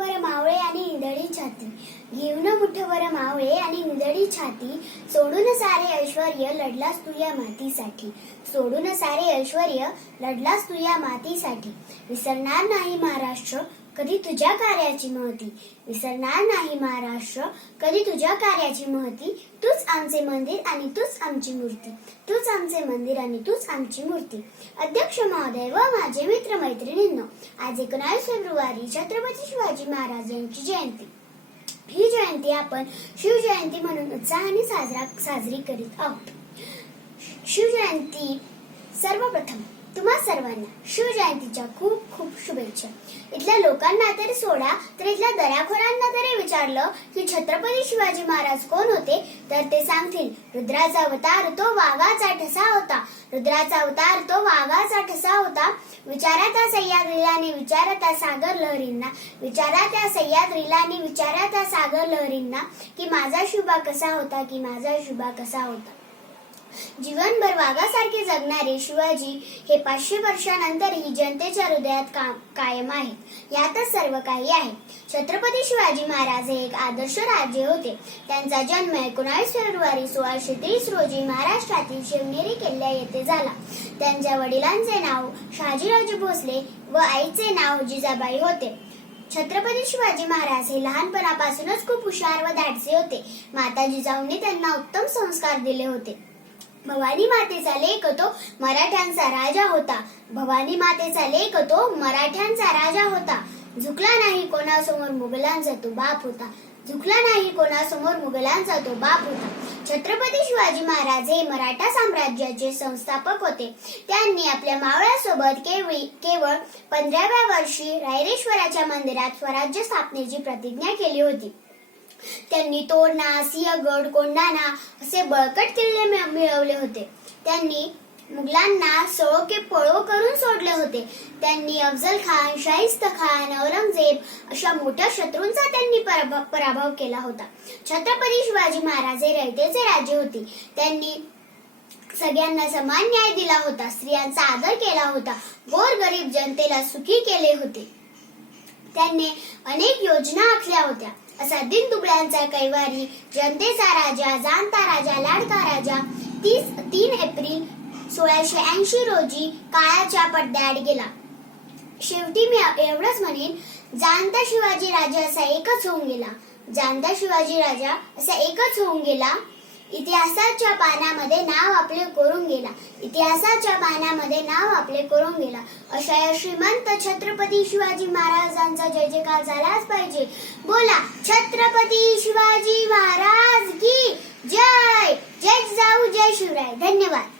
मुठभर मावळे आणि निधडी छाती, घेऊन मुठभर मावळे आणि निधडी छाती, सोडून सारे ऐश्वर्य लढलास तू या मातीसाठी, सोडून सारे ऐश्वर्य लढलास तू या मातीसाठी. विसरणार नाही महाराष्ट्र कधी तुझ्या कार्याची महती, विसरणार नाही महाराष्ट्र कधी तुझ्या कार्याची महती. तूच आमचे मंदिर आणि तूच आमची मूर्ती, तूच आमचे मंदिर आणि तूच आमची मूर्ती. अध्यक्ष महोदय व माझे मित्र मैत्रिणींनो, आज 19 फेब्रुवारी छत्रपती शिवाजी महाराज यांची जयंती. ही जयंती आपण शिवजयंती म्हणून उत्साहाने साजरी करीत आहोत. शिवजयंती सर्वप्रथम तुम्हा सर्वांना शिवजयंतीच्या खूप खूप शुभेच्छा. इथल्या लोकांना तरी सोडा, तर इथल्या दऱ्याखोरांना तरी विचारलं की छत्रपती शिवाजी महाराज कोण होते, तर ते सांगतील रुद्राचा अवतार तो वाघाचा ठसा होता, रुद्राचा अवतार तो वाघाचा ठसा होता. विचारा त्या सह्याद्रीला आणि विचारा त्या सागर लहरींना, विचारा त्या सह्याद्रीला आणि विचारा त्या सागर लहरींना की माझा शुभा कसा होता, की माझा शुभा कसा होता. जीवनभर वाघासारखे जगणारे शिवाजी हे 500 वर्षानंतरही जनतेच्या हृदयात कायम आहेत. यातच सर्व काही आहे. छत्रपती शिवाजी महाराज हे एक आदर्श राजे होते. त्यांचा जन्म 19 फेब्रुवारी 1630 रोजी महाराष्ट्रातील शिवनेरी किल्ला येथे झाला. त्यांच्या वडिलांचे नाव शहाजीराजे भोसले व आईचे नाव जिजाबाई होते. छत्रपती शिवाजी महाराज हे लहानपणापासूनच खूप हुशार व धाडसी होते. माता जिजाऊंनी त्यांना उत्तम संस्कार दिले होते. भवानी मातेचा लेक तो मराठ्यांचा राजा होता, भवानी मातेचा लेक तो मराठ्यांचा राजा होता. झुकला नाही कोणासमोर मुघलांचा तो बाप होता, झुकला नाही कोणासमोर मुघलांचा तो बाप होता. छत्रपती शिवाजी महाराज हे मराठा साम्राज्याचे संस्थापक होते. त्यांनी आपल्या मावळ्यासोबत केवळ 15व्या वर्षी रायरेश्वराच्या मंदिरात स्वराज्य स्थापनेची प्रतिज्ञा केली होती. त्यांनी तोरणा, सिंहगड, कोंढाणा असे बळकट किल्ले मिळवले होते. त्यांनी मुघलांना सळो के पळो करून सोडले होते. त्यांनी अफजल खान, शाहिस्त खान, औरंगजेब अशा मोठ्या शत्रूंचा त्यांनी पराभव केला होता. छत्रपती शिवाजी महाराज हे रयतेचे राजे होते. त्यांनी सगळ्यांना समान न्याय दिला होता, स्त्रियांचा आदर केला होता, गोरगरीब जनतेला सुखी केले होते. त्यांनी अनेक योजना आखल्या होत्या. असा दीनदुबळ्यांचा कैवारी, जनतेचा राजा, जाणता राजा, लाडका राजा 3 एप्रिल 1680 रोजी काळाच्या पडद्याआड गेला. शेवटी मी एवढंच म्हणेन, जाणता शिवाजी राजा असा एकच होऊन गेला, जाणता शिवाजी राजा असा एकच होऊन गेला. इतिहासाच्या पानामध्ये नाव आपले कोरून गेला, इतिहासाच्या पानामध्ये नाव आपले कोरून गेला. अशा या श्रीमंत छत्रपती शिवाजी महाराजांचा जय जयकार झालाच पाहिजे. बोला छत्रपती शिवाजी महाराज की जय. जय जिजाऊ, जय शिवराय. धन्यवाद.